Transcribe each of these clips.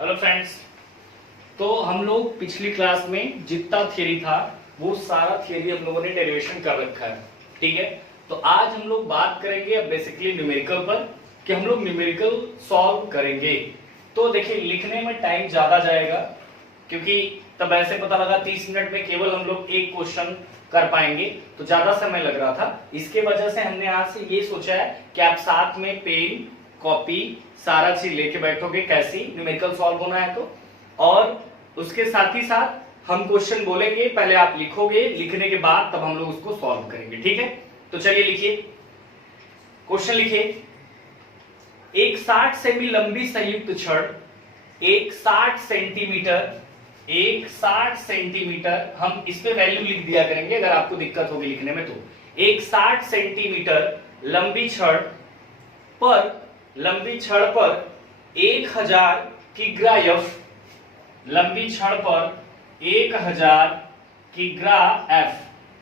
Hello friends. तो हम लोग पिछली क्लास में जितना थ्योरी था वो सारा थ्योरी हम लोगों ने डेरिवेशन कर रखा है, ठीक है। तो आज हम लोग बात करेंगे अब बेसिकली न्यूमेरिकल पर कि हम लोग न्यूमेरिकल सॉल्व करेंगे। तो देखिए लिखने में टाइम ज्यादा जाएगा क्योंकि तब ऐसे पता लगा 30 मिनट में केवल हम लोग एक क्वेश्चन कर पाएंगे, तो ज्यादा समय लग रहा था। इसके वजह से हमने आज से ये सोचा है कि आप साथ में पेन कॉपी सारा चीज लेके बैठोगे, कैसी न्यूमेरिकल सॉल्व होना है तो। और उसके साथ ही साथ हम क्वेश्चन बोलेंगे, पहले आप लिखोगे, लिखने के बाद तब हम लोग उसको सॉल्व करेंगे, ठीक है। तो चलिए लिखिए, क्वेश्चन लिखिए। एक 60 सेमी लंबी संयुक्त छड़ एक 60 सेंटीमीटर, हम इस पे वैल्यू लिख दिया करेंगे अगर आपको दिक्कत होगी लिखने में। तो एक 60 सेंटीमीटर लंबी छड़ पर 1000 किग्रा एफ, लंबी छड़ पर 1000 किग्रा एफ,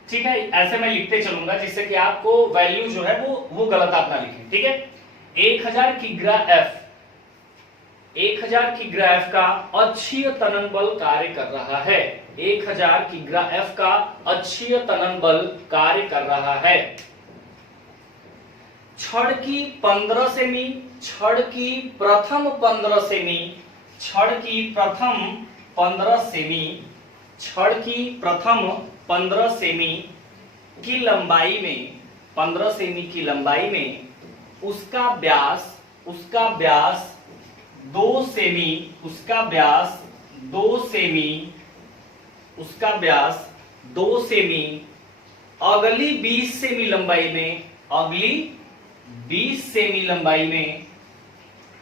ठीक है। ऐसे मैं लिखते चलूंगा जिससे कि आपको वैल्यू जो है वो गलत आप ना लिखें, ठीक है। 1000 किग्रा एफ, 1000 किग्रा एफ का अक्षीय तनन बल कार्य कर रहा है। 1000 किग्रा एफ का अक्षीय तनन बल कार्य कर रहा है। छड़ की 15 सेमी, छड़ की प्रथम 15 सेमी, छड़ की प्रथम 15 सेमी, छड़ की प्रथम 15 सेमी की लंबाई में, 15 सेमी की लंबाई में उसका व्यास 2 सेमी, उसका व्यास 2 सेमी, उसका व्यास 2 सेमी अगली 20 सेमी लंबाई में, अगली 20 सेमी लंबाई में,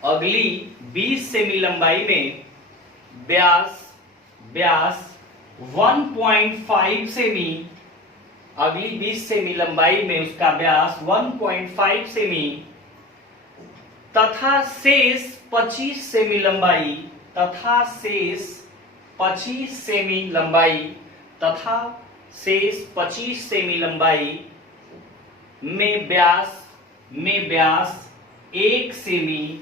अगली 20 सेमी लंबाई में व्यास 1.5 सेमी, अगली 20 सेमी लंबाई में उसका व्यास 1.5 सेमी तथा शेष 25 सेमी लंबाई, तथा शेष 25 सेमी लंबाई, तथा शेष 25 सेमी लंबाई में व्यास 1 सेमी,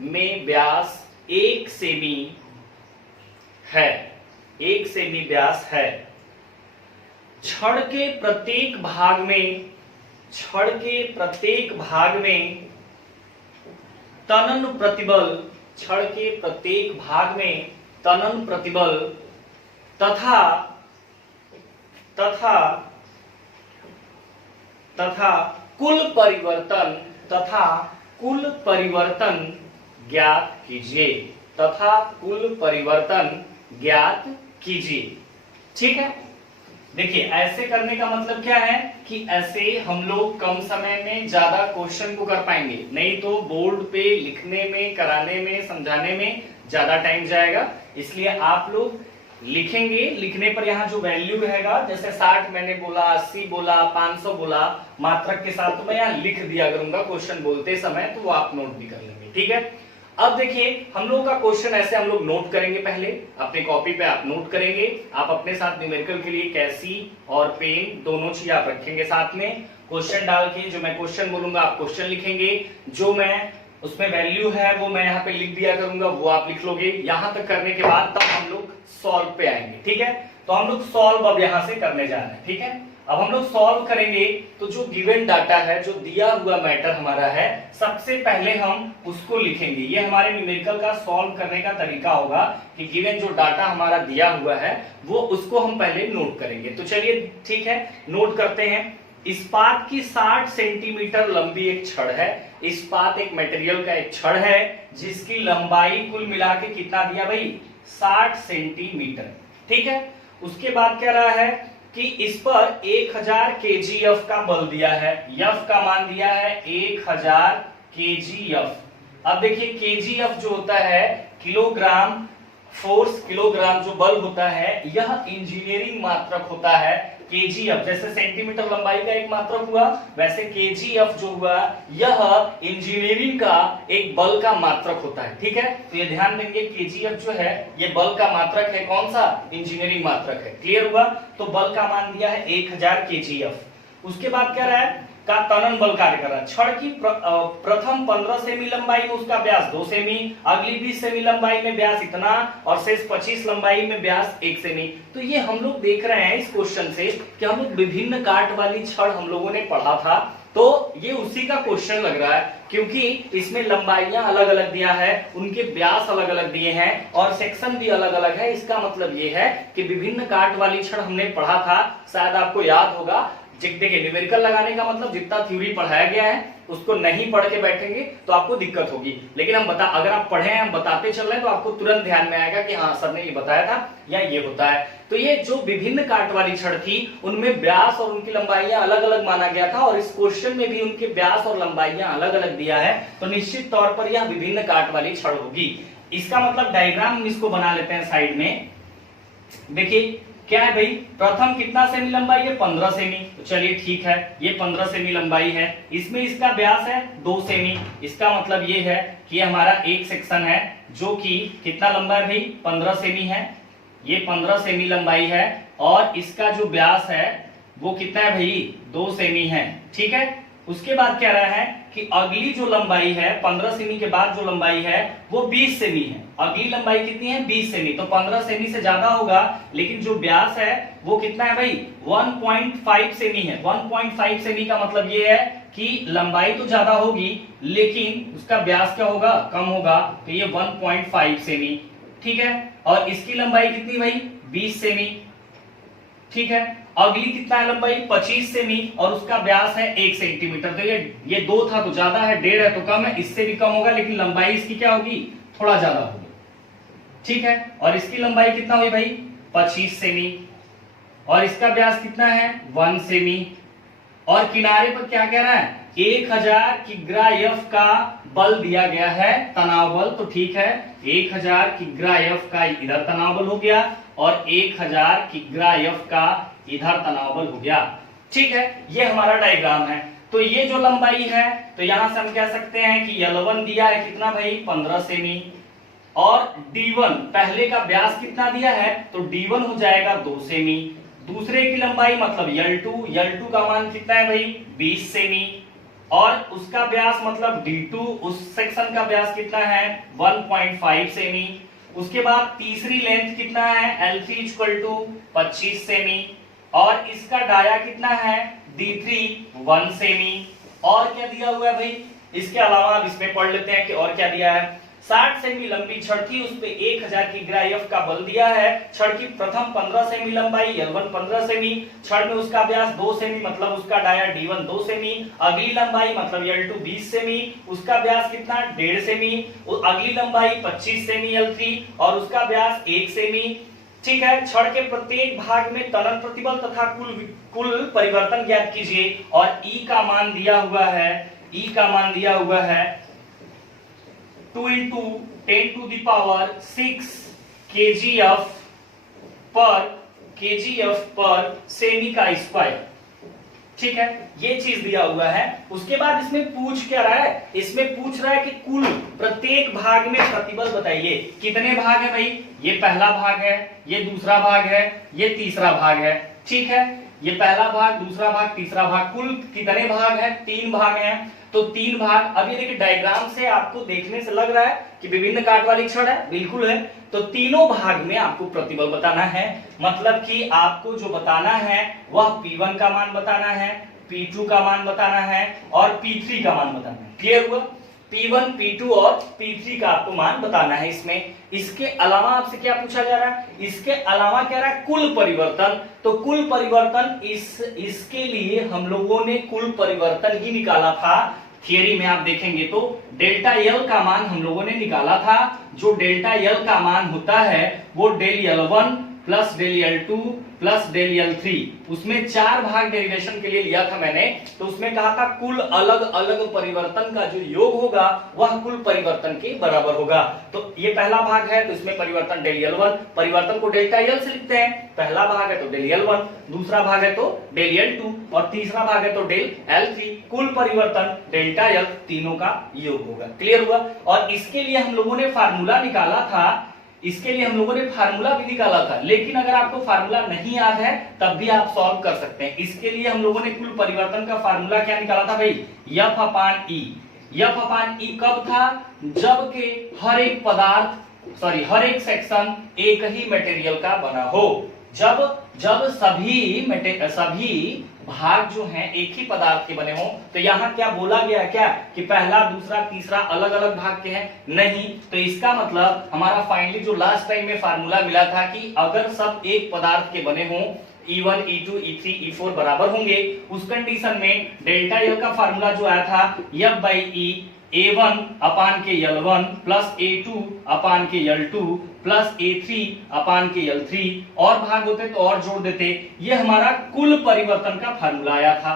में व्यास 1 सेमी है, 1 सेमी व्यास है। छड़ के प्रत्येक भाग में, छड़ के प्रत्येक भाग में तनन प्रतिबल, छड़ के प्रत्येक भाग में तनन प्रतिबल तथा कुल परिवर्तन, तथा कुल परिवर्तन ज्ञात कीजिए, तथा कुल परिवर्तन ज्ञात कीजिए, ठीक है। देखिए ऐसे करने का मतलब क्या है कि ऐसे हम लोग कम समय में ज्यादा क्वेश्चन को कर पाएंगे, नहीं तो बोर्ड पे लिखने में, कराने में, समझाने में ज्यादा टाइम जाएगा। इसलिए आप लोग लिखेंगे, लिखने पर यहाँ जो वैल्यू रहेगा, जैसे 60 मैंने बोला, 80 बोला, 500 बोला, मात्रक के साथ तो मैं यहाँ लिख दिया करूंगा क्वेश्चन बोलते समय, तो वो आप नोट भी कर लेंगे, ठीक है। अब देखिए हम लोगों का क्वेश्चन ऐसे हम लोग नोट करेंगे, पहले अपने कॉपी पे आप नोट करेंगे। आप अपने साथ न्यूमेरिकल के लिए कैंची और पेन दोनों चीज आप रखेंगे साथ में। क्वेश्चन डाल के जो मैं क्वेश्चन बोलूंगा आप क्वेश्चन लिखेंगे, जो मैं उसमें वैल्यू है वो मैं यहाँ पे लिख दिया करूंगा, वो आप लिख लोगे। यहां तक करने के बाद तब हम लोग सॉल्व पे आएंगे, ठीक है। तो हम लोग सॉल्व अब यहां से करने जा रहे हैं, ठीक है। अब हम लोग सॉल्व करेंगे तो जो गिवन डाटा है, जो दिया हुआ मैटर हमारा है, सबसे पहले हम उसको लिखेंगे। ये हमारे न्यूमेरिकल का सॉल्व करने का तरीका होगा कि गिवन जो डाटा हमारा दिया हुआ है वो उसको हम पहले नोट करेंगे। तो चलिए ठीक है, नोट करते हैं। इस्पात की 60 सेंटीमीटर लंबी एक छड़ है। इस्पात एक मटेरियल का एक छड़ है जिसकी लंबाई कुल मिला के कितना दिया भाई, 60 सेंटीमीटर, ठीक है। उसके बाद क्या रहा है कि इस पर 1000 kgf का बल दिया है, एफ का मान दिया है 1000 kgf। अब देखिए kgf जो होता है किलोग्राम फोर्स, किलोग्राम जो बल होता है, यह इंजीनियरिंग मात्रक होता है। kgf जैसे सेंटीमीटर लंबाई का एक मात्रक हुआ, वैसे kgf जो हुआ यह इंजीनियरिंग का एक बल का मात्रक होता है, ठीक है। तो ये ध्यान देंगे kgf जो है ये बल का मात्रक है, कौन सा, इंजीनियरिंग मात्रक है। क्लियर हुआ। तो बल का मान दिया है 1000 kgf। उसके बाद क्या रहा है का तनन बल कार्य कर रहा है। छड़ की प्रथम 15 सेमी लंबाई में उसका व्यास 2 सेमी, अगली 20 सेमी लंबाई में व्यास इतना और शेष 25 लंबाई में व्यास 1 सेमी। तो ये हम लोग देख रहे हैं इस क्वेश्चन से कि हम लोग विभिन्न काट वाली छड़ हम लोगों ने पढ़ा था, तो ये उसी का क्वेश्चन लग रहा है, क्योंकि इसमें लंबाइयां अलग अलग दिया है, उनके व्यास अलग अलग दिए हैं और सेक्शन भी अलग अलग है। इसका मतलब ये है कि विभिन्न काट वाली छड़ हमने पढ़ा था, शायद आपको याद होगा। देखिए न्यूमेरिकल लगाने का मतलब जितना थ्योरी पढ़ाया गया है उसको नहीं पढ़ के बैठेंगे तो आपको दिक्कत होगी, लेकिन अगर आप पढ़े हैं, हम बताते चल रहे हैं, तो आपको तुरंत ध्यान में आएगा कि हाँ सर ने ये बताया था या ये होता है। तो ये जो विभिन्न काट वाली छड़ थी उनमें व्यास और उनकी लंबाइयां अलग अलग माना गया था, और इस क्वेश्चन में भी उनके व्यास और लंबाइयां अलग अलग दिया है, तो निश्चित तौर पर यह विभिन्न काट वाली छड़ होगी। इसका मतलब डायग्राम हम इसको बना लेते हैं साइड में। देखिए क्या है भाई, प्रथम कितना सेमी लंबाई है, 15 सेमी। तो चलिए ठीक है, ये 15 सेमी लंबाई है, इसमें इसका व्यास है 2 सेमी। इसका मतलब ये है कि हमारा एक सेक्शन है जो कि कितना लंबा है भाई, 15 सेमी है। ये 15 सेमी लंबाई है और इसका जो व्यास है वो कितना है भाई, 2 सेमी है। ठीक है, उसके बाद कह रहा है कि अगली जो लंबाई है 15 सेमी के बाद जो लंबाई है वो 20 सेमी है। अगली लंबाई कितनी है, 20 सेमी। तो 15 सेमी से ज्यादा होगा, लेकिन जो व्यास है वो कितना है भाई, 1.5 सेमी है। 1.5 सेमी का मतलब ये है कि लंबाई तो ज्यादा होगी लेकिन उसका व्यास क्या होगा, कम होगा। तो ये 1.5 सेमी। ठीक है, और इसकी लंबाई कितनी भाई, 20 सेमी। ठीक है, अगली कितना है लंबाई, 25 सेमी, और उसका व्यास है 1 सेंटीमीटर। तो ये 2 था तो ज्यादा है, 1.5 है तो कम है, इससे भी कम होगा, लेकिन लंबाई इसकी क्या होगी, थोड़ा ज्यादा होगी। ठीक है, और इसकी लंबाई कितना हुई भाई, 25 सेमी, और इसका व्यास कितना है, 1 सेमी। और किनारे पर क्या कह रहा है, 1000 किग्रा एफ का बल दिया गया है, तनाव बल। तो ठीक है, 1000 किग्रा एफ का इधर तनाव बल हो गया और 1000 किग्रा एफ का इधर तनाव बल हो गया। ठीक है, ये हमारा डायग्राम है। तो ये जो लंबाई है, तो यहां से हम कह सकते हैं कि L1 दिया है कितना भाई, 15 सेमी, और D1 पहले का व्यास कितना दिया है, तो D1 हो जाएगा 2 सेमी। दूसरे की लंबाई मतलब L2 का मान कितना है भाई, 20 सेमी, और उसका व्यास मतलब D2, उस सेक्शन का व्यास कितना है, 1.5 सेमी। उसके बाद तीसरी लेंथ कितना है, L3 इक्वल टू 25 सेमी, और इसका डाया कितना है, D3 1 सेमी। और क्या दिया हुआ है भाई, इसके अलावा अब इसमें पढ़ लेते हैं कि और क्या दिया है। 60 सेमी लंबी छड़ थी, उस पे 1000 किग्रा एफ का बल दिया है। छड़ की प्रथम 15 सेमी लंबाई, L1 15 सेमी, छड़ में उसका व्यास 2 सेमी, मतलब उसका डाया D1 2 सेमी। अगली लंबाई मतलब L2 20 सेमी, उसका व्यास कितना, 1.5 सेमी। अगली लंबाई 25 सेमी L3, और उसका व्यास 1 सेमी। ठीक है, छड़ के प्रत्येक भाग में तनन प्रतिबल तथा कुल परिवर्तन ज्ञात कीजिए, और E का मान दिया हुआ है, E का मान दिया हुआ है 2 into 10 to the power 6 kgf per semi का स्क्वायर। ठीक है, ये चीज दिया हुआ है। उसके बाद इसमें पूछ क्या रहा है, इसमें पूछ रहा है कि कुल प्रत्येक भाग में प्रतिबल बताइए। कितने भाग है भाई, ये पहला भाग है, ये दूसरा भाग है, ये तीसरा भाग है। ठीक है, ये पहला भाग, दूसरा भाग, तीसरा भाग, कुल कितने भाग है, 3 भाग हैं। तो 3 भाग। अब ये देखिए डायग्राम से आपको देखने से लग रहा है कि विभिन्न काट वाली छड़ है, बिल्कुल है। तो तीनों भाग में आपको प्रतिबल बताना है, मतलब कि आपको जो बताना है वह P1 का मान बताना है, P2 का मान बताना है और P3 का मान बताना है। क्लियर हुआ, P1, P2 और P3 का आपको मान बताना है इसमें। इसके अलावा आपसे क्या पूछा जा रहा है, इसके अलावा क्या रहा है, कुल परिवर्तन। तो कुल परिवर्तन इसके लिए हम लोगों ने कुल परिवर्तन ही निकाला था। थियरी में आप देखेंगे तो डेल्टा एल का मान हम लोगों ने निकाला था। जो डेल्टा एल का मान होता है वो del L1 plus del L2 plus del L3, उसमें 4 भाग डेरिवेशन के लिए लिया था मैंने। तो उसमें कहा था कुल अलग अलग परिवर्तन का जो योग होगा वह कुल परिवर्तन के बराबर होगा। तो ये पहला भाग है, तो इसमें परिवर्तन डेल L1, परिवर्तन को डेल्टा एल से लिखते हैं। पहला भाग है तो डेल L1, दूसरा भाग है तो डेल L2 और तीसरा भाग है तो डेल L3। कुल परिवर्तन डेल्टा एल तीनों का योग होगा। क्लियर हुआ। और इसके लिए हम लोगों ने फार्मूला निकाला था, इसके लिए हम लोगों ने फार्मूला भी निकाला था, लेकिन अगर आपको फार्मूला नहीं याद है तब भी आप सॉल्व कर सकते हैं। इसके लिए हम लोगों ने कुल परिवर्तन का फार्मूला क्या निकाला था भाई, F अपान ई। F अपान ई कब था, जबकि हर एक पदार्थ हर एक सेक्शन एक ही मटेरियल का बना हो। जब सभी भाग जो हैं एक ही पदार्थ के बने हों, तो यहाँ क्या बोला गया क्या कि पहला दूसरा तीसरा अलग अलग भाग के हैं, नहीं। तो इसका मतलब हमारा फाइनली जो लास्ट टाइम में फार्मूला मिला था कि अगर सब एक पदार्थ के बने हों, E1, E2, E3, E4 बराबर होंगे, उस कंडीशन में डेल्टा एल का फार्मूला जो आया था F बाई ई A1 अपान के L1 प्लस A2 अपान के L2 प्लस A3 अपान के L3, और भाग होते तो और जोड़ देते, ये हमारा कुल परिवर्तन का फार्मूला आया था।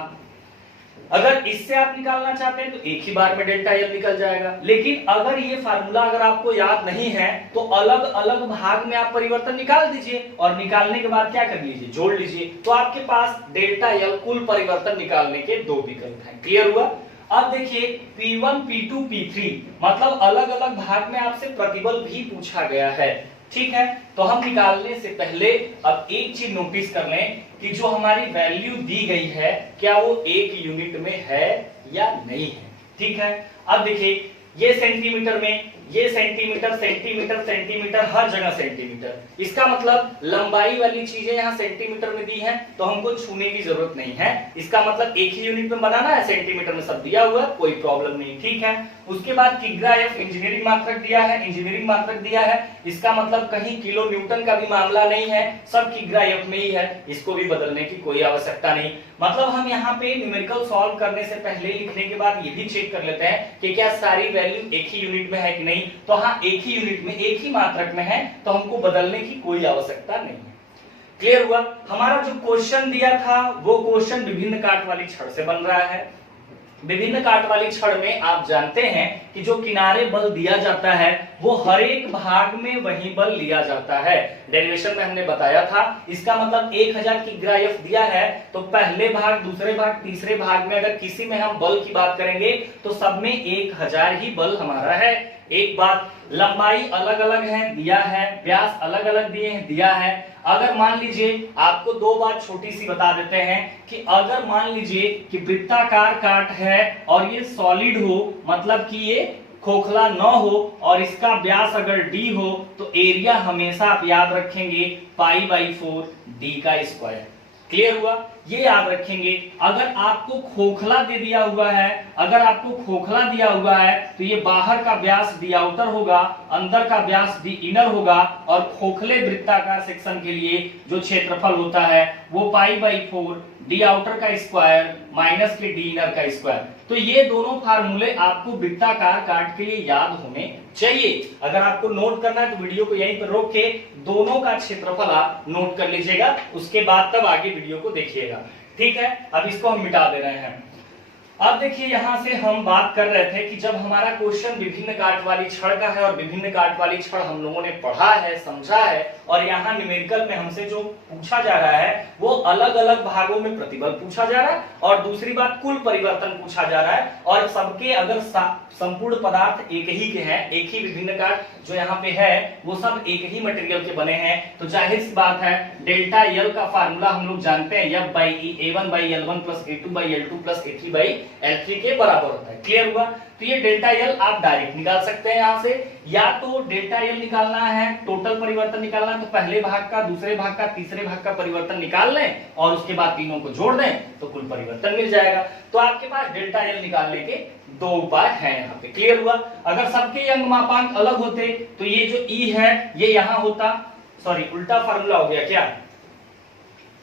अगर इससे आप निकालना चाहते हैं तो एक ही बार में डेल्टा एल निकल जाएगा, लेकिन अगर ये फार्मूला अगर आपको याद नहीं है तो अलग अलग भाग में आप परिवर्तन निकाल दीजिए, और निकालने के बाद क्या कर लीजिए, जोड़ लीजिए, तो आपके पास डेल्टा एल कुल परिवर्तन निकालने के दो विकल्प हैं। क्लियर हुआ। अब देखिए P1, P2, P3 मतलब अलग अलग भाग में आपसे प्रतिबल भी पूछा गया है, ठीक है। तो हम निकालने से पहले अब एक चीज नोटिस कर लें कि जो हमारी वैल्यू दी गई है क्या वो एक यूनिट में है या नहीं है, ठीक है। अब देखिए ये सेंटीमीटर में, ये सेंटीमीटर सेंटीमीटर सेंटीमीटर, हर जगह सेंटीमीटर, इसका मतलब लंबाई वाली चीजें यहाँ सेंटीमीटर में दी हैं तो हमको छूने की जरूरत नहीं है, इसका मतलब एक ही यूनिट में बनाना है, सेंटीमीटर में सब दिया हुआ, कोई प्रॉब्लम नहीं, ठीक है। उसके बाद किग्रा एफ इंजीनियरिंग मात्रक दिया है, इंजीनियरिंग मात्रक दिया है, इसका मतलब कहीं किलो न्यूटन का भी मामला नहीं है, सब किग्रा एफ में ही है, इसको भी बदलने की कोई आवश्यकता नहीं। मतलब हम यहाँ पे न्यूमेरिकल सॉल्व करने से पहले लिखने के बाद ये भी चेक कर लेते हैं कि क्या सारी वैल्यू एक ही यूनिट में है कि नहीं, तो हाँ एक ही यूनिट में एक ही मात्रक में है, तो हमको बदलने की कोई आवश्यकता नहीं है। क्लियर हुआ। हमारा जो क्वेश्चन दिया था वो क्वेश्चन विभिन्न काट वाली छड़ से बन रहा है। विभिन्न काट वाली छड़ में आप जानते हैं कि जो किनारे बल दिया जाता है वो हर एक भाग में वही बल लिया जाता है, डेरिवेशन में हमने बताया था। इसका मतलब 1000 किग्रा एफ दिया है तो पहले भाग दूसरे भाग तीसरे भाग में अगर किसी में हम बल की बात करेंगे तो सब में 1000 ही बल हमारा है। एक बात, लंबाई अलग अलग है दिया है, व्यास अलग अलग दिए हैं दिया है। अगर मान लीजिए आपको दो बात छोटी सी बता देते हैं कि अगर मान लीजिए कि वृत्ताकार काट है और ये सॉलिड हो, मतलब कि ये खोखला न हो और इसका व्यास अगर d हो तो एरिया हमेशा आप याद रखेंगे π/4 d का स्क्वायर। क्लियर हुआ, ये याद रखेंगे। अगर आपको खोखला दे दिया हुआ है, अगर आपको खोखला दिया हुआ है तो ये बाहर का व्यास डी आउटर होगा, अंदर का व्यास डी इनर होगा, और खोखले वृत्ताकार सेक्शन के लिए जो क्षेत्रफल होता है वो π/4 डी आउटर का स्क्वायर माइनस के डी इनर का स्क्वायर। तो ये दोनों फार्मूले आपको वृत्ताकार काट के लिए याद होने चाहिए। अगर आपको नोट करना है तो वीडियो को यहीं पर रोक के दोनों का क्षेत्रफल आप नोट कर लीजिएगा, उसके बाद तब आगे वीडियो को देखिएगा, ठीक है। अब इसको हम मिटा दे रहे हैं। अब देखिए यहां से हम बात कर रहे थे कि जब हमारा क्वेश्चन विभिन्न काट वाली छड़ का है और विभिन्न काट वाली छड़ हम लोगों ने पढ़ा है, समझा है, और यहाँ न्यूमेरिकल में हमसे जो पूछा जा रहा है वो अलग अलग भागों में प्रतिबल पूछा जा रहा है, और दूसरी बात कुल परिवर्तन पूछा जा रहा है, और सबके अगर संपूर्ण पदार्थ एक ही के हैं, एक ही विभिन्न काट जो यहाँ पे है वो सब एक ही मटेरियल के बने हैं, तो जाहिर सी बात है डेल्टा एल का फार्मूला हम लोग जानते हैं F/E A1/L1 plus A2/L2 plus A3/L3 के बराबर होता है। क्लियर हुआ। तो ये डेल्टा एल आप डायरेक्ट निकाल सकते हैं यहाँ से, या तो डेल्टा एल निकालना है, टोटल परिवर्तन निकालना है तो पहले भाग का दूसरे भाग का तीसरे भाग का परिवर्तन निकाल लें और उसके बाद तीनों को जोड़ दें तो कुल परिवर्तन मिल जाएगा। तो आपके पास डेल्टा एल निकालने के दो उपाय हैं यहाँ पे। क्लियर हुआ। अगर सबके अंग मापांक अलग होते तो ये जो ई है ये यहाँ होता, सॉरी उल्टा फार्मूला हो गया क्या,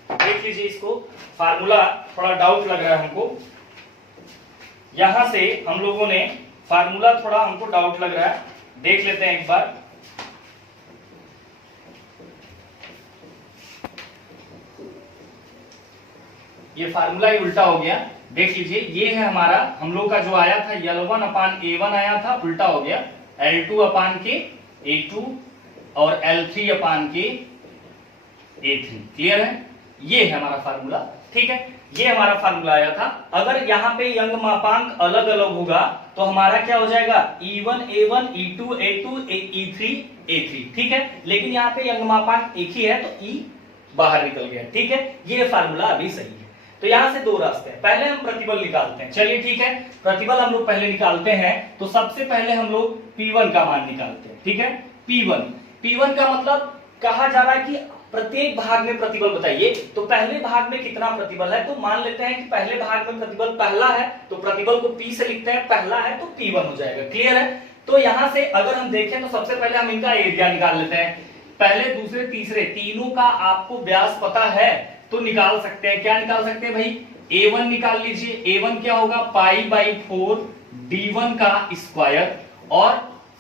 देख लीजिए इसको, फार्मूला थोड़ा डाउट लग रहा है हमको, यहां से हम लोगों ने फार्मूला थोड़ा हमको डाउट लग रहा है, देख लेते हैं एक बार। ये फार्मूला ही उल्टा हो गया, देख लीजिए। ये है हमारा, हम लोग का जो आया था L1/A1 आया था, उल्टा हो गया L2/A2 और L3/A3। क्लियर है। ये है हमारा फार्मूला, ठीक है। ये हमारा फार्मूला आया था। अगर यहाँ पे यंग मापांक अलग अलग होगा तो हमारा क्या हो जाएगा, E1 A1 E2 A2 E3 A3, ठीक है। लेकिन यहाँ पे यंग मापांक एक ही है तो E बाहर निकल गया, ठीक है। ये फार्मूला अभी सही है। तो यहाँ से दो रास्ते हैं, पहले हम प्रतिबल निकालते हैं। चलिए ठीक है, प्रतिबल हम लोग पहले निकालते हैं। तो सबसे पहले हम लोग P1 का मान निकालते हैं, ठीक है। P1 का मतलब कहा जा रहा है कि प्रत्येक भाग में प्रतिबल बताइए। तो पहले भाग में कितना प्रतिबल है, तो मान लेते हैं कि पहले भाग में प्रतिबल पहला है, तो प्रतिबल को P से लिखते हैं, पहला है तो P1 हो जाएगा। क्लियर है। तो यहां से अगर हम देखें तो सबसे पहले हम इनका एरिया निकाल लेते हैं। पहले दूसरे तीसरे तीनों का आपको व्यास पता है तो निकाल सकते हैं। क्या निकाल सकते हैं भाई, A1 निकाल लीजिए। A1 क्या होगा, π/4 D1 का स्क्वायर, और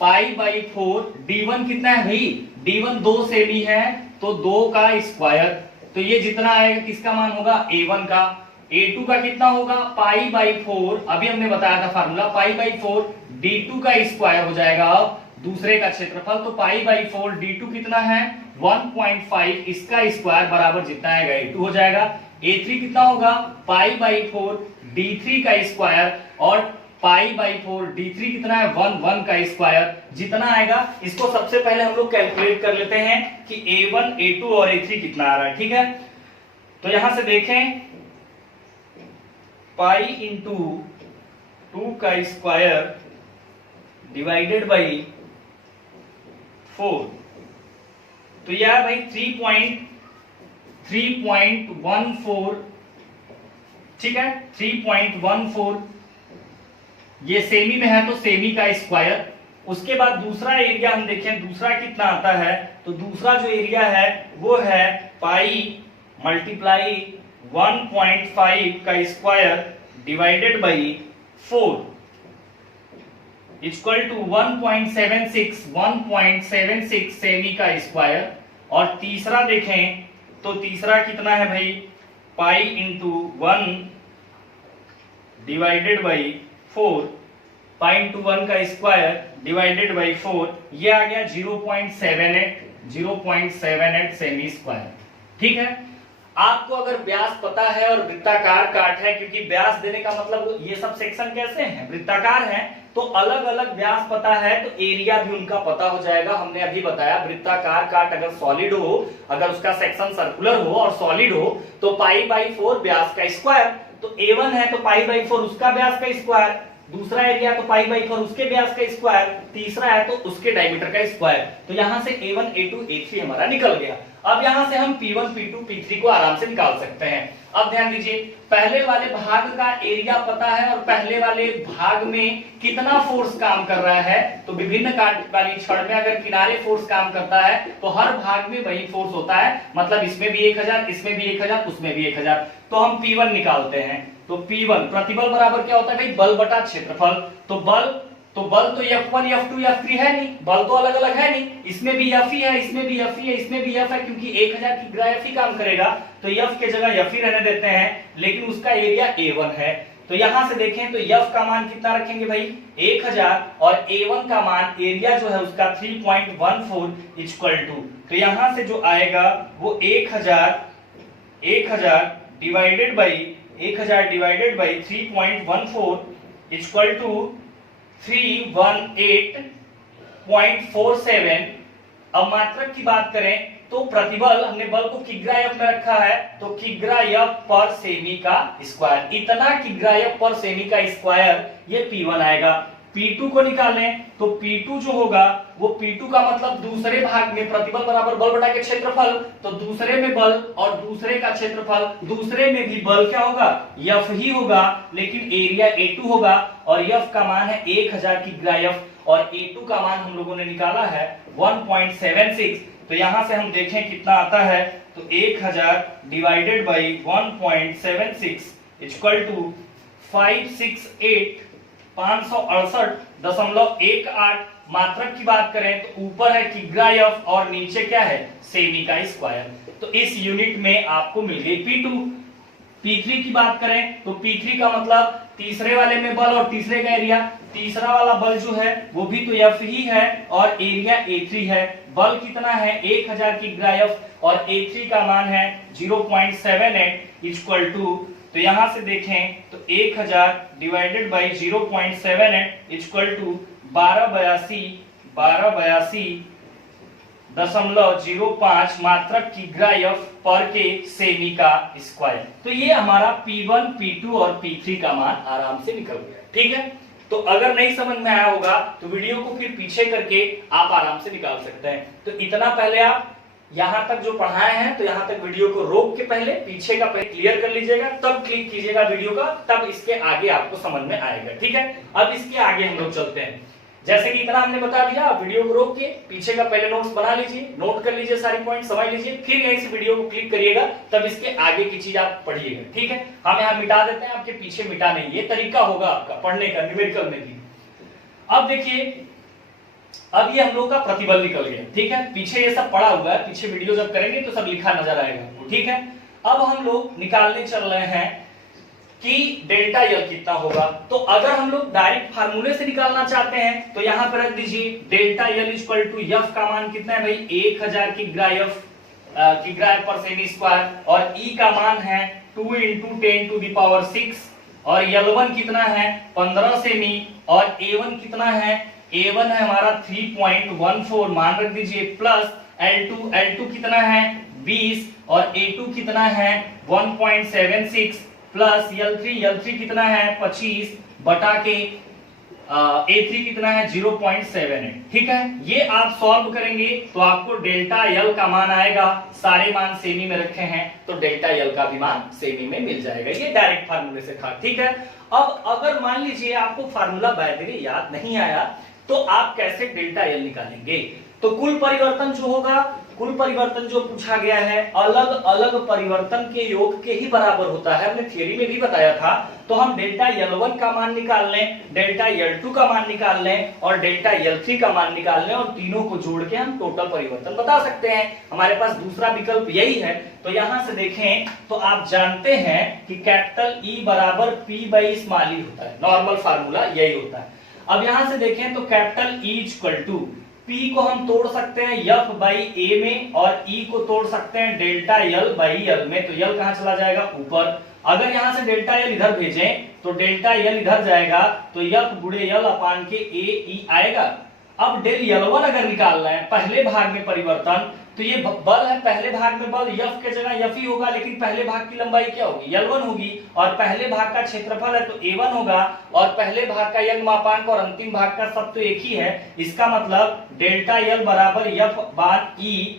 π/4 D1 कितना है भाई, D1 2 सेमी है तो 2 का स्क्वायर। तो ये जितना आएगा किसका मान होगा, A1 का। A2 का कितना होगा, π/4, अभी हमने बताया था फार्मूला, π/4 D2 का स्क्वायर हो जाएगा अब दूसरे का क्षेत्रफल। तो π/4 D2 कितना है 1.5, इसका स्क्वायर बराबर जितना आएगा A2 हो जाएगा। A3 कितना होगा, π/4 D3 का स्क्वायर, और π/4 D3 कितना है 1 का स्क्वायर, जितना आएगा। इसको सबसे पहले हम लोग कैलकुलेट कर लेते हैं कि A1 A2 और A3 कितना आ रहा है, ठीक है। तो यहां से देखें, पाई इंटू 2 का स्क्वायर डिवाइडेड बाई 4, तो यह भाई 3.14, ठीक है, 3.14। ये सेमी में है तो सेमी का स्क्वायर। उसके बाद दूसरा एरिया हम देखें, दूसरा कितना आता है, तो दूसरा जो एरिया है वो है पाई मल्टीप्लाई 1.5 का square divided by 4 equal to 1.76 cm का स्क्वायर। और तीसरा देखें तो तीसरा कितना है भाई, pi into 1 divided by 4, pi into 1 का स्क्वायर डिवाइडेड बाई 4, ये आ गया 0.78 सेमी स्क्वायर, ठीक है। आपको अगर व्यास पता है और वृत्ताकार काट है, क्योंकि व्यास देने का मतलब ये सब सेक्शन कैसे हैं, वृत्ताकार हैं, तो अलग अलग व्यास पता है तो एरिया भी उनका पता हो जाएगा। हमने अभी बताया वृत्ताकार काट अगर सॉलिड हो, अगर उसका सेक्शन सर्कुलर हो और सॉलिड हो तो π/4 व्यास का स्क्वायर। तो A1 है तो π/4 उसका व्यास का स्क्वायर, दूसरा एरिया तो π/4 उसके व्यास का स्क्वायर, तीसरा है तो उसके डायमीटर का स्क्वायर। तो यहां से A1 A2 A3 हमारा निकल गया। अब यहां से हम P1 P2 P3 को आराम से निकाल सकते हैं। अब ध्यान दीजिए, पहले वाले भाग का एरिया पता है और पहले वाले भाग में कितना फोर्स काम कर रहा है। तो विभिन्न काट वाली छड़ में अगर किनारे फोर्स काम करता है तो हर भाग में वही फोर्स होता है, मतलब इसमें भी 1000, इसमें भी 1000, उसमें भी 1000। तो हम P1 निकालते हैं। तो P1 प्रतिबल बराबर क्या होता है भाई, बल बटा क्षेत्रफल। तो बल तो F1 F2 F3 है नहीं, बल तो अलग अलग है नहीं, इसमें भी F ही है, इसमें भी F ही है, इसमें भी F है, क्योंकि 1000 की ग्राफ ही काम करेगा तो F के जगह F ही रहने देते हैं, लेकिन उसका एरिया A1 है। तो यहां से देखें तो F का मान कितना रखेंगे भाई 1000, और A1 का मान एरिया जो है उसका 3.14 इक्वल टू, तो यहां से जो आएगा वो 1000 डिवाइडेड बाई 3.14 इक्वल टू 318.47। अब मात्रक की बात करें तो प्रतिबल, हमने बल को किग्रा एफ में रखा है, तो किग्रा एफ पर सेमी का स्क्वायर, इतना किग्रा एफ पर सेमी का स्क्वायर, ये P1 आएगा। P2 को निकालें तो P2 जो होगा वो P2 का मतलब दूसरे भाग में प्रतिबल बराबर बल बटा के क्षेत्रफल, तो दूसरे में बल और दूसरे का क्षेत्रफल, दूसरे में भी बल क्या होगा F ही होगा, लेकिन एरिया A2 होगा, और F का मान है 1000 की ग्रा F, और A2 का मान हम लोगों ने निकाला है 1.76। तो यहां से हम देखें कितना आता है, तो 1000 डिवाइडेड बाई 1.76 इक्वल टू 568.18। मात्रक की बात करें तो ऊपर है किग्रा एफ और नीचे क्या है सेमी का स्क्वायर। तो इस यूनिट में आपको मिल गई P2। P3 की बात करें तो P3 का मतलब तीसरे वाले में बल और तीसरे का एरिया, तीसरा वाला बल जो है वो भी तो F ही है और एरिया A3 है, बल कितना है 1000 की ग्राफ और A3 का मान है 0.78 इक्वल टू, तो यहां से देखें तो 1000 डिवाइडेड बाई 0.78 इक्वल टू 1282.05 मात्रक की ग्राफ पर के सेमी का स्क्वायर। तो ये हमारा P1, P2 और P3 का मान आराम से निकल गया। ठीक है, तो अगर नहीं समझ में आया होगा तो वीडियो को फिर पीछे करके आप आराम से निकाल सकते हैं। तो इतना पहले आप यहां तक जो पढ़ाए हैं तो यहां तक वीडियो को रोक के पहले पीछे का पहले क्लियर कर लीजिएगा, तब क्लिक कीजिएगा वीडियो का, तब इसके आगे आपको समझ में आएगा। ठीक है, अब इसके आगे हम लोग चलते हैं। जैसे कि इतना हमने बता दिया, वीडियो को रोक के पीछे का पहले नोट्स बना लीजिए, नोट कर लीजिए, सारी पॉइंट समझ लीजिए, फिर यहीं से वीडियो को क्लिक करिएगा, तब इसके आगे की चीज आप पढ़िएगा। ठीक है, हम यहाँ मिटा देते हैं, आपके पीछे मिटा नहीं, ये तरीका होगा आपका पढ़ने का, न्यूमेरिकल में भी। अब देखिए, अब ये हम लोग का प्रतिबल निकल गया। ठीक है, पीछे ये सब पड़ा हुआ है, पीछे वीडियो जब करेंगे तो सब लिखा नजर आएगा। ठीक है, अब हम लोग निकालने चल रहे हैं कि डेल्टा यल कितना होगा। तो अगर हम लोग डायरेक्ट फार्मूले से निकालना चाहते हैं तो यहां पर रख दीजिए delta L equal to F का मान कितना है भाई 1000 की ग्राफ पर सेमी स्क्वायर, और ई का मान है 2 × 10⁶, और L1 कितना है 15 सेमी, और A1 कितना है, A1 है हमारा 3.14 मान रख दीजिए, प्लस L2 कितना है 20, और A2 कितना है 1.76, प्लस L3 कितना है 25 बटा के A3 कितना है 0.78। ठीक है, ये आप सॉल्व करेंगे तो आपको डेल्टा यल का मान आएगा, सारे मान सेमी में रखे हैं तो डेल्टा यल का भी मान सेमी में मिल जाएगा। ये डायरेक्ट फार्मूले से था। ठीक है, अब अगर मान लीजिए आपको फार्मूला बाय द वे याद नहीं आया तो आप कैसे डेल्टा यल निकालेंगे। तो कुल परिवर्तन जो होगा, कुल परिवर्तन जो पूछा गया है अलग अलग परिवर्तन के योग के ही बराबर होता है, हमने थ्योरी में भी बताया था। तो हम डेल्टा L1 का मान निकाल लें, डेल्टा L2 का मान निकाल लें और डेल्टा L3 का मान निकाल लें, और तीनों को जोड़ के हम टोटल परिवर्तन बता सकते हैं। हमारे पास दूसरा विकल्प यही है। तो यहां से देखें तो आप जानते हैं कि कैपिटल E बराबर P स्मॉल ई होता है, नॉर्मल फार्मूला यही होता है। अब यहां से देखें तो capital E equal to P को हम तोड़ सकते हैं F बाई A में, और E को तोड़ सकते हैं डेल्टा L बाई L में। तो L कहां चला जाएगा ऊपर, अगर यहां से डेल्टा L इधर भेजें तो डेल्टा L इधर जाएगा, तो F गुणे L अपान के A E आएगा। अब डेल L1 अगर निकालना है पहले भाग में परिवर्तन, तो ये बल है, पहले भाग में बल F के जगह F ही होगा, लेकिन पहले भाग की लंबाई क्या होगी L1 होगी, और पहले भाग का क्षेत्रफल है तो A1 होगा, और पहले भाग का यंग मापांक और अंतिम भाग का सब तो एक ही है। इसका मतलब डेल्टा L बराबर F बार E,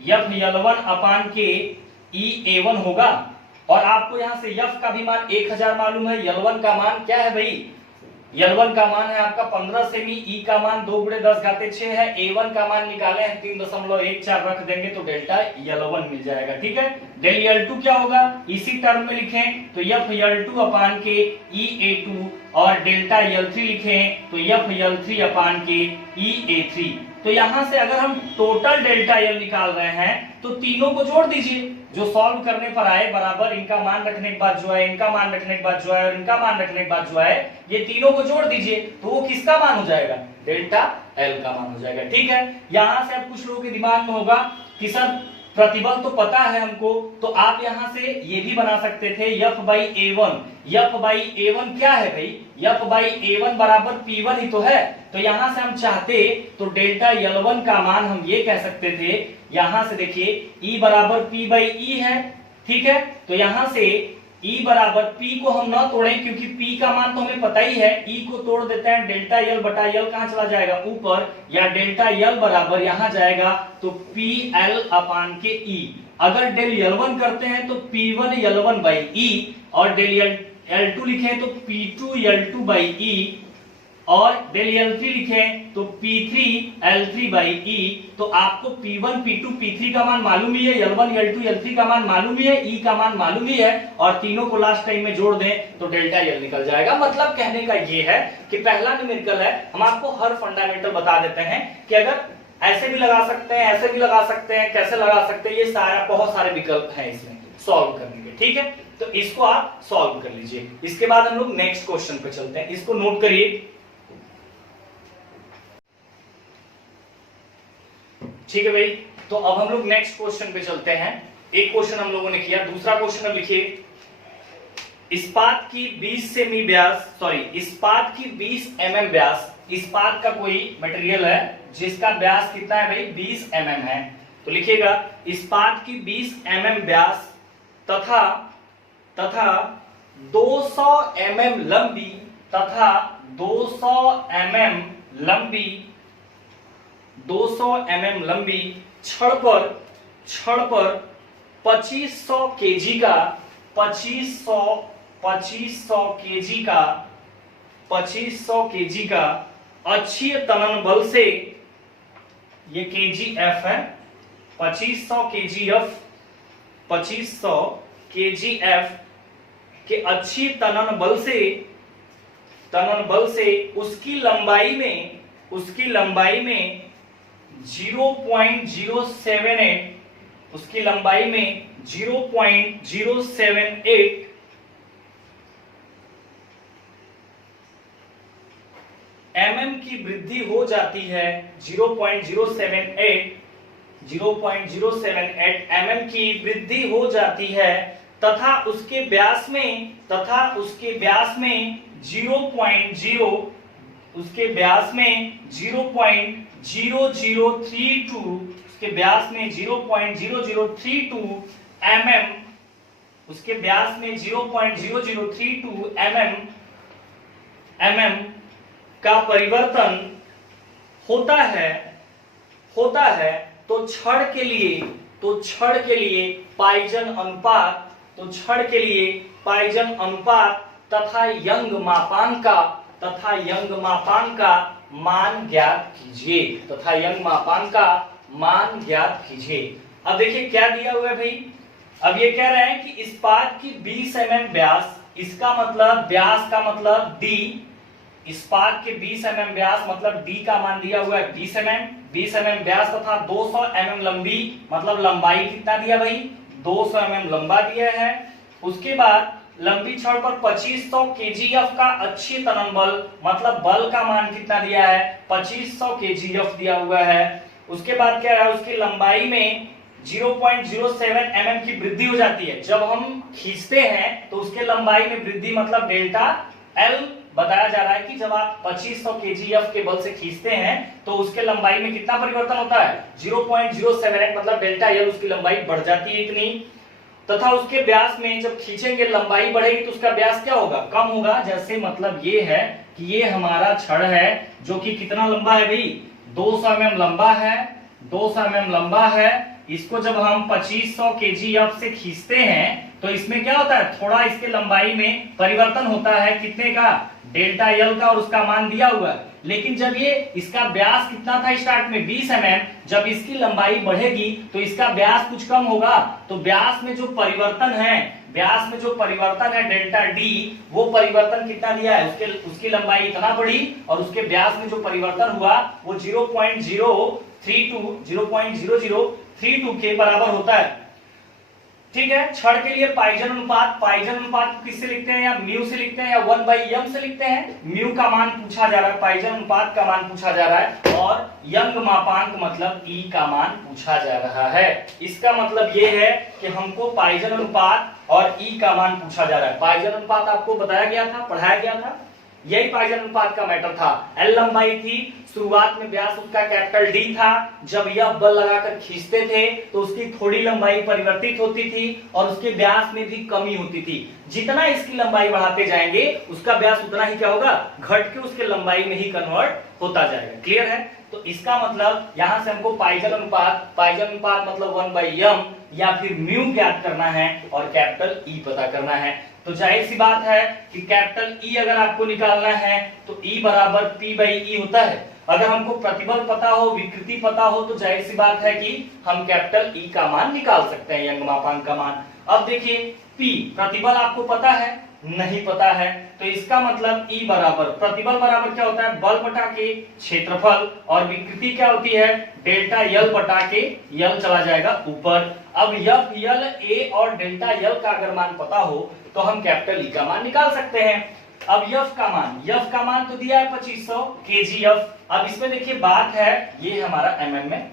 F L1 अपान के E A1 होगा। और आपको यहां से F का भी मान 1000 मालूम है, L1 का मान क्या है भाई, L1 का मान है आपका 15 सेमी, E का मान 2 × 10⁻6 है, A1 का मान निकाले हैं 3.14 रख देंगे तो डेल्टा L1 मिल जाएगा। ठीक है, डेल L2 क्या होगा, इसी टर्म में लिखें तो F L2 अपान के E A2, और डेल्टा L3 लिखें तो F L3 अपान के E A3। तो यहां से अगर हम टोटल डेल्टा L निकाल रहे हैं तो तीनों को जोड़ दीजिए, जो सॉल्व करने पर आए बराबर इनका मान रखने के बाद जो है, इनका मान रखने के बाद जो है, और इनका मान रखने के बाद जो है, ये तीनों को जोड़ दीजिए तो वो किसका मान हो जाएगा, डेल्टा L का मान हो जाएगा। ठीक है, यहां से अब कुछ लोगों के दिमाग में होगा कि सर प्रतिबल तो पता है हमको, तो आप यहां से ये भी बना सकते थे F by A1। F by A1 क्या है भाई, F बाई A1 बराबर P1 ही तो है। तो यहां से हम चाहते तो डेल्टा L1 का मान हम ये कह सकते थे, यहां से देखिए E बराबर P बाई E है। ठीक है, तो यहां से E बराबर P को हम ना तोड़ें क्योंकि P का मान तो हमें पता ही है, E को तोड़ देते हैं, डेल्टा L बटा L कहां चला जाएगा ऊपर, या डेल्टा L बराबर यहां जाएगा तो PL अपान के E। अगर डेल L1 करते हैं तो P1 L1 बाई E, और डेल L2 लिखें तो P2 L2 बाई E, और डेल L3 लिखें तो P3 L3 बाई E। तो आपको P1 P2 P3 का मान मालूम ही है, L1 L2 L3 का मान मालूम ही है, E का मान मालूम ही है, और तीनों को लास्ट टाइम में जोड़ दें तो डेल्टा L निकल जाएगा। मतलब कहने का ये है कि पहला न्यूमेरिकल है, हम आपको हर फंडामेंटल बता देते हैं कि अगर ऐसे भी लगा सकते हैं, ऐसे भी लगा सकते हैं, कैसे लगा सकते हैं, ये सारा बहुत सारे विकल्प हैं इसमें सॉल्व करने के। ठीक है, तो इसको आप सॉल्व कर लीजिए। इसके बाद हम लोग नेक्स्ट क्वेश्चन पे चलते हैं, इसको नोट करिए। ठीक है भाई, तो अब हम लोग नेक्स्ट क्वेश्चन पे चलते हैं। एक क्वेश्चन हम लोगों ने किया, दूसरा क्वेश्चन अब लिखिए। इस्पात की 20 सेमी व्यास, सॉरी इस्पात की 20 mm व्यास, इस्पात का कोई मटेरियल है जिसका व्यास कितना है भाई 20 mm है। तो लिखिएगा इस्पात की 20 mm व्यास तथा 200 mm लंबी तथा 200 mm लंबी 200 mm लंबी छड़ पर 2500 केजी का 2500 केजी का अक्षीय तनन बल से, ये KGF है, 2500 KGF के अक्षीय तनन बल से उसकी लंबाई में 0.078, उसकी लंबाई में 0.078 mm की वृद्धि हो जाती है। 0.078 mm की वृद्धि हो जाती है तथा उसके व्यास में 0.032, उसके व्यास में 0.0032 mm, उसके व्यास में 0.0032 mm का परिवर्तन होता है तो छड़ के लिए पाइजन अनुपात तथा यंग मापांक का मान ज्ञात कीजिए। अब देखिए क्या दिया हुआ है भाई, अब ये कह रहे हैं कि इस्पात की 20 mm व्यास, इसका मतलब व्यास का मतलब D, इस्पात के 20 mm व्यास मतलब D का मान दिया हुआ है 20 mm व्यास तथा 200 mm लंबी, मतलब लंबाई कितना दिया भाई 200 mm लंबा दिया है। उसके बाद लंबी छड़ पर 2500 KGF का अक्षीय तनन बल, मतलब बल का मान कितना दिया है 2500 KGF दिया हुआ है। उसके बाद क्या है, उसकी लंबाई में 0.07 mm की वृद्धि हो जाती है। जब हम खींचते हैं तो उसके लंबाई में वृद्धि मतलब डेल्टा L बताया जा रहा है कि जब आप 2500 KGF के बल से खींचते हैं तो उसके लंबाई में कितना परिवर्तन होता है 0.078, मतलब डेल्टा L, उसकी लंबाई बढ़ जाती है इतनी। तथा उसके व्यास में जब खींचेंगे लंबाई बढ़ेगी तो उसका व्यास क्या होगा, कम होगा। जैसे मतलब ये है कि ये हमारा छड़ है जो कि कितना लंबा है भाई 200 mm लंबा है, 200 mm लंबा है। इसको जब हम 2500 KGF से खींचते हैं तो इसमें क्या होता है, थोड़ा इसके लंबाई में परिवर्तन होता है, कितने का डेल्टा L का, और उसका मान दिया हुआ है। लेकिन जब ये इसका व्यास कितना था स्टार्ट में 20 mm, जब इसकी लंबाई बढ़ेगी तो इसका व्यास कुछ कम होगा। तो व्यास में जो परिवर्तन है डेल्टा D, वो परिवर्तन कितना दिया है, उसकी लंबाई इतना बढ़ी और उसके व्यास में जो परिवर्तन हुआ वो 0.032 के बराबर होता है। ठीक है, छड़ के लिए पाइजन अनुपात किससे लिखते हैं, या म्यू से लिखते हैं या 1/m से लिखते हैं। म्यू का मान पूछा जा रहा है, पाइजन अनुपात का मान पूछा जा रहा है, और यंग मापांक मतलब E का मान पूछा जा रहा है। इसका मतलब ये है कि हमको पाइजन अनुपात और E का मान पूछा जा रहा है। पाइजन अनुपात आपको बताया गया था, पढ़ाया गया था, यही पाइजन अनुपात का मैटर था। L लंबाई थी, शुरुआत में व्यास उसका कैपिटल D था, जब यह बल लगाकर खींचते थे तो उसकी थोड़ी लंबाई परिवर्तित होती थी और उसके व्यास में भी कमी होती थी। जितना इसकी लंबाई बढ़ाते जाएंगे उसका व्यास उतना ही क्या होगा, घट के उसके लंबाई में ही कन्वर्ट होता जाएगा। क्लियर है, तो इसका मतलब यहां से हमको पाइजन अनुपात मतलब 1/m या फिर म्यू ज्ञात करना है और कैपिटल E पता करना है। तो जाहिर सी बात है कि कैपिटल E अगर आपको निकालना है तो E बराबर P/E होता है। अगर हमको प्रतिबल पता हो, विकृति पता हो, तो जाहिर सी बात है कि हम कैपिटल E का मान निकाल सकते हैं, यंग मापांक का मान। अब देखिए P, प्रतिबल आपको पता है, नहीं पता है, तो इसका मतलब E बराबर, प्रतिबल बराबर क्या होता है, बल बटा के क्षेत्रफल, और विकृति क्या होती है, डेल्टा L बटा के L चला जाएगा ऊपर। अब F, L, A और डेल्टा L का अगर मान पता हो तो हम कैपिटल E का मान निकाल सकते हैं। अब F का मान तो दिया है 2500 KGF। अब इसमें देखिए बात है, ये हमारा mm में,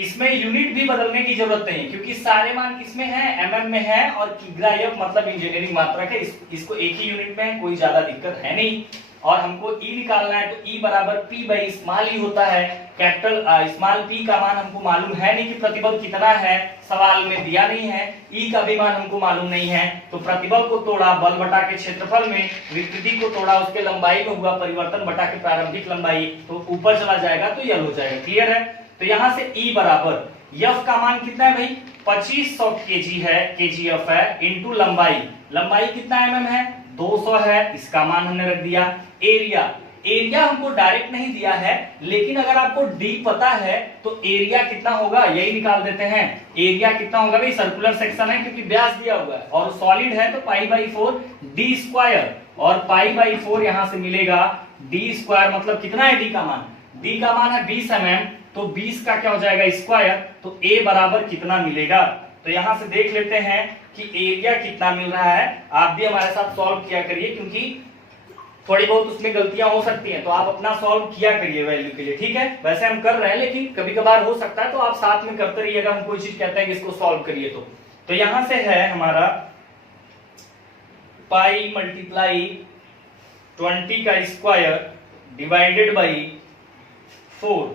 इसमें यूनिट भी बदलने की जरूरत नहीं है, क्योंकि सारे मान किसमें है, एमएम में है, और किग्रा एफ मतलब इंजीनियरिंग मात्रक है, इसको एक ही यूनिट में है, कोई ज्यादा दिक्कत है नहीं। और हमको ई निकालना है, तो ई बराबर पी बाई स्मॉल ई होता है। कैपिटल स्मॉल पी का मान हमको मालूम है नहीं कि प्रतिबल कितना है, सवाल में दिया नहीं है। ई का भी मान हमको मालूम नहीं है, तो प्रतिबल को तोड़ा बल बटा के क्षेत्रफल में, विकृति को तोड़ा उसके लंबाई में हुआ परिवर्तन बटा के प्रारंभिक लंबाई, तो ऊपर चला जाएगा तो यल हो जाएगा। क्लियर है? तो यहां से ई बराबर एफ का मान कितना है भाई, 2500 केजी है, केजीएफ है, इंटू लंबाई, लंबाई कितना एमएम है, 200 है, इसका मान हमने रख दिया। एरिया, एरिया हमको डायरेक्ट नहीं दिया है, लेकिन अगर आपको डी पता है तो एरिया कितना होगा यही निकाल देते हैं। एरिया कितना होगा भाई, सर्कुलर सेक्शन है क्योंकि व्यास दिया हुआ है, और सॉलिड है तो पाई बाई 4 डी स्क्वायर, और पाई बाई 4 यहां से मिलेगा डी स्क्वायर, मतलब कितना है डी का मान, डी का मान है 20 mm, तो 20 का क्या हो जाएगा स्क्वायर, तो ए बराबर कितना मिलेगा। तो यहां से देख लेते हैं कि एरिया कितना मिल रहा है। आप भी हमारे साथ सॉल्व किया करिए, क्योंकि थोड़ी बहुत उसमें गलतियां हो सकती हैं, तो आप अपना सॉल्व किया करिए वैल्यू के लिए, ठीक है। वैसे हम कर रहे हैं, लेकिन कभी कभार हो सकता है, तो आप साथ में करते रहिएगा। हम कोई चीज कहते हैं कि इसको सॉल्व करिए, तो यहां से है हमारा पाई मल्टीप्लाई 20 का स्क्वायर डिवाइडेड बाई 4,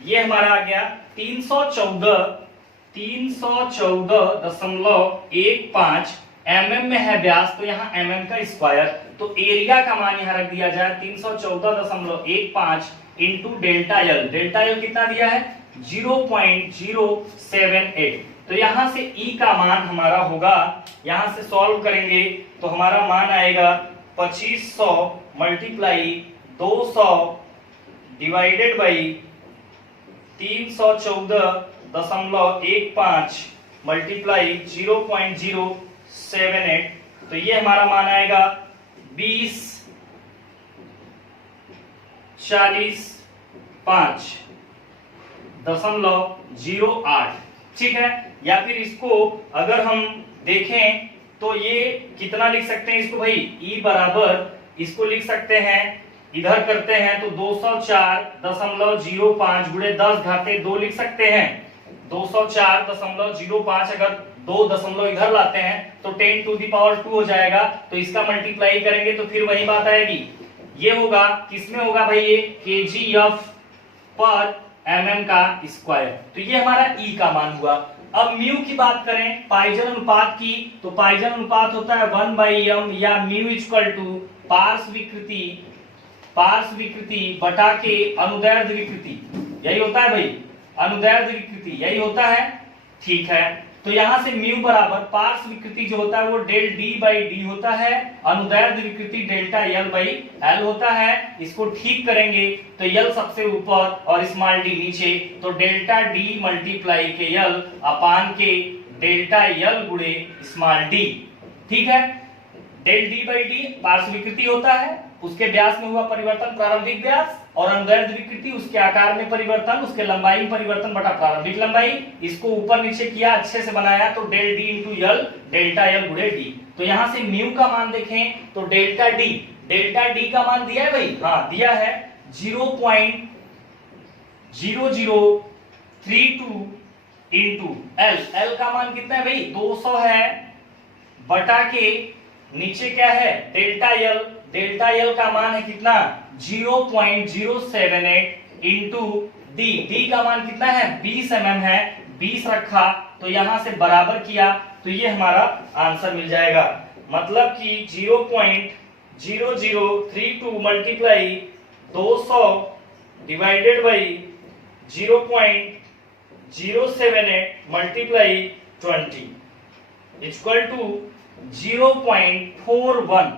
ये हमारा आ गया 314.15 mm में है व्यास, तो यहाँ mm का स्क्वायर, तो एरिया का मान यहाँ रख दिया जाए 314.15 into delta L, delta L कितना दिया है 0.078। तो यहां से ई का मान हमारा होगा, यहां से सॉल्व करेंगे तो हमारा मान आएगा 2500 मल्टीप्लाई 200 डिवाइडेड बाई 314.15 मल्टीप्लाई 0.078, तो ये हमारा मान आएगा 20.45.08, ठीक है। या फिर इसको अगर हम देखें तो ये कितना लिख सकते हैं इसको भाई, ई बराबर इसको लिख सकते हैं, इधर करते हैं तो 204.05 गुणे 10 घाते 2 लिख सकते हैं। 204.05 अगर 2 दशमलव इधर लाते हैं तो 10 टू द पावर 2 हो जाएगा, तो इसका मल्टीप्लाई करेंगे तो फिर वही बात आएगी। ये होगा किसमें होगा भाई, ये केजीएफ पर एमएम का स्क्वायर, तो ये हमारा ई का मान हुआ। अब म्यू की बात करें, पाइजन अनुपात की, तो पाइजन अनुपात होता है 1/m, या म्यू इक्वल टू पार्श्व विकृति बटा के अनुदैर्ध्य विकृति, यही होता है भाई, अनुदैर्ध्य विकृति यही होता है, ठीक है। तो यहां से म्यू बराबर पार्श्व विकृति जो होता है वो डेल डी बाई डी होता है, अनुदैर्ध्य विकृति डेल्टा एल बाई एल होता है। इसको ठीक करेंगे तो एल सबसे ऊपर और स्मॉल डी नीचे, तो डेल्टा डी मल्टीप्लाई के एल अपान के डेल्टा एल गुणे स्मॉल डी, ठीक है। डेल डी बाई डी पार्श्व विकृति होता है, उसके व्यास में हुआ परिवर्तन प्रारंभिक व्यास, और अनुदैर्ध्य विकृति उसके आकार में परिवर्तन, उसके लंबाई में परिवर्तन बटा प्रारंभिक लंबाई। इसको ऊपर नीचे किया, अच्छे से बनाया, तो del D into L, delta L गुणे डी। तो यहां से म्यू का मान देखें तो डेल्टा डी का मान दिया है भाई, हाँ दिया है 0.0032 इंटू एल का मान कितना है भाई 200 है, बटा के नीचे क्या है डेल्टा एल का मान है कितना 0.078 इंटू डी का मान कितना है 20 mm है, 20 रखा, तो यहां से बराबर किया, तो ये हमारा आंसर मिल जाएगा। मतलब कि 0.0032 multiply 200 divided by 0.078 multiply 20 equal to 0.41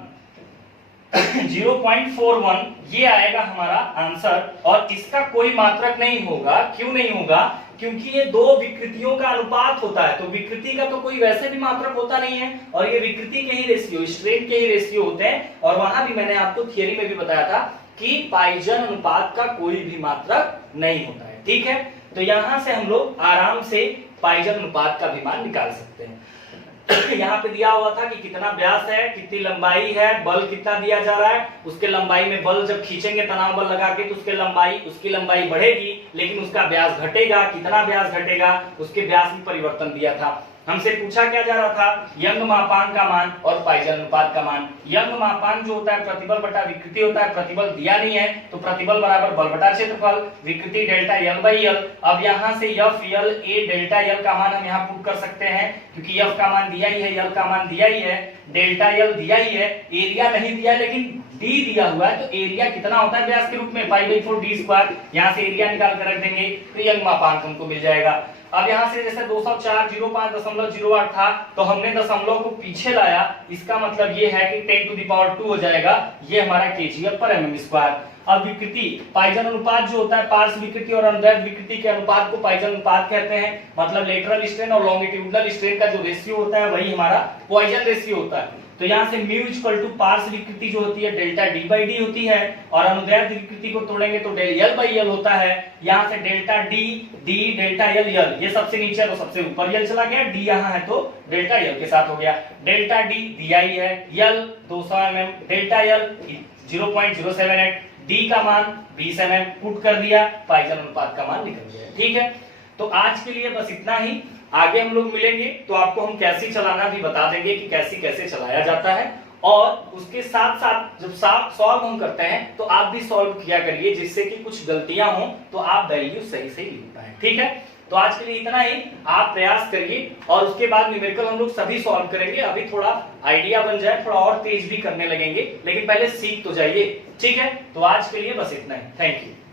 ये आएगा हमारा आंसर। और इसका कोई मात्रक नहीं होगा, क्यों नहीं होगा, क्योंकि ये दो विकृतियों का अनुपात होता है, तो विकृति का तो कोई वैसे भी मात्रक होता नहीं है, और ये विकृति के ही रेशियो, स्ट्रेन के ही रेशियो होते हैं। और वहां भी मैंने आपको थियरी में भी बताया था कि पाइजन अनुपात का कोई भी मात्रक नहीं होता है, ठीक है। तो यहां से हम लोग आराम से पाइजन अनुपात का भी मान निकाल सकते हैं। यहाँ पे दिया हुआ था कि कितना व्यास है, कितनी लंबाई है, बल कितना दिया जा रहा है, उसके लंबाई में बल जब खींचेंगे तनाव बल लगा के तो उसकी लंबाई बढ़ेगी, लेकिन उसका व्यास घटेगा। कितना व्यास घटेगा, उसके व्यास में परिवर्तन दिया था। हमसे पूछा क्या जा रहा था, यंग मापांक का मान और पाइजन अनुपात का मान। यंग मापांक जो होता है प्रतिबल बटा विकृति होता है, प्रतिबल दिया नहीं है तो प्रतिबल बराबर बल बटा क्षेत्रफल, विकृति डेल्टा एल बाई एल। अब यहाँ से F L A delta L का मान हम यहाँ पुट कर सकते हैं, क्योंकि एफ का मान दिया ही है, एल का मान दिया ही है, डेल्टा एल दिया ही है, एरिया नहीं दिया लेकिन डी दिया हुआ है, तो एरिया कितना होता है व्यास के रूप में, पाई बाई 4 डी स्क्वायर। यहाँ से एरिया निकाल कर रख देंगे तो यंग मापांक हमको मिल जाएगा। अब यहाँ से जैसे 204.05.08 था तो हमने दशमलव को पीछे लाया, इसका मतलब ये है कि 10⁻² हो जाएगा, ये हमारा केजीएफ पर एमएम स्क्वायर। अब विकृति पाइजन अनुपात जो होता है, पार्श्व विकृति और अनुदैर्ध्य विकृति के अनुपात को पाइजन अनुपात कहते हैं। मतलब लेटरल स्ट्रेन और लॉन्गिट्यूडिनल स्ट्रेन का जो रेशियो होता है वही हमारा पॉइजन रेशियो होता है। तो यहाँ से म्यू इक्वल टू पार्श्व विकृति जो होती है डेल्टा डी बाई डी होती है, और अनुदैर्ध्य विकृति को तोड़ेंगे तो डेल एल बाई एल होता है। यहाँ से delta D D delta L L, ये सबसे नीचे है तो सबसे ऊपर एल चला गया, डी यहाँ है तो डेल्टा एल के साथ हो गया। डेल्टा डी दिया ही है, L 200 mm, delta L 0.078, D का मान 20 mm पुट कर दिया, पाइजन अनुपात का मान निकल गया। ठीक है, तो आज के लिए बस इतना ही। आगे हम लोग मिलेंगे तो आपको हम कैसे चलाना भी बता देंगे कि कैसे चलाया जाता है, और उसके साथ साथ जब सॉल्व हम करते हैं तो आप भी सॉल्व किया करिए, जिससे कि कुछ गलतियां हो तो आप वैल्यू सही लिख पाए। ठीक है, तो आज के लिए इतना ही। आप प्रयास करिए और उसके बाद न्यूमेरिकल हम लोग सभी सॉल्व करेंगे। अभी थोड़ा आइडिया बन जाए, थोड़ा और तेज भी करने लगेंगे, लेकिन पहले सीख तो जाइए। ठीक है, तो आज के लिए बस इतना ही। Thank you.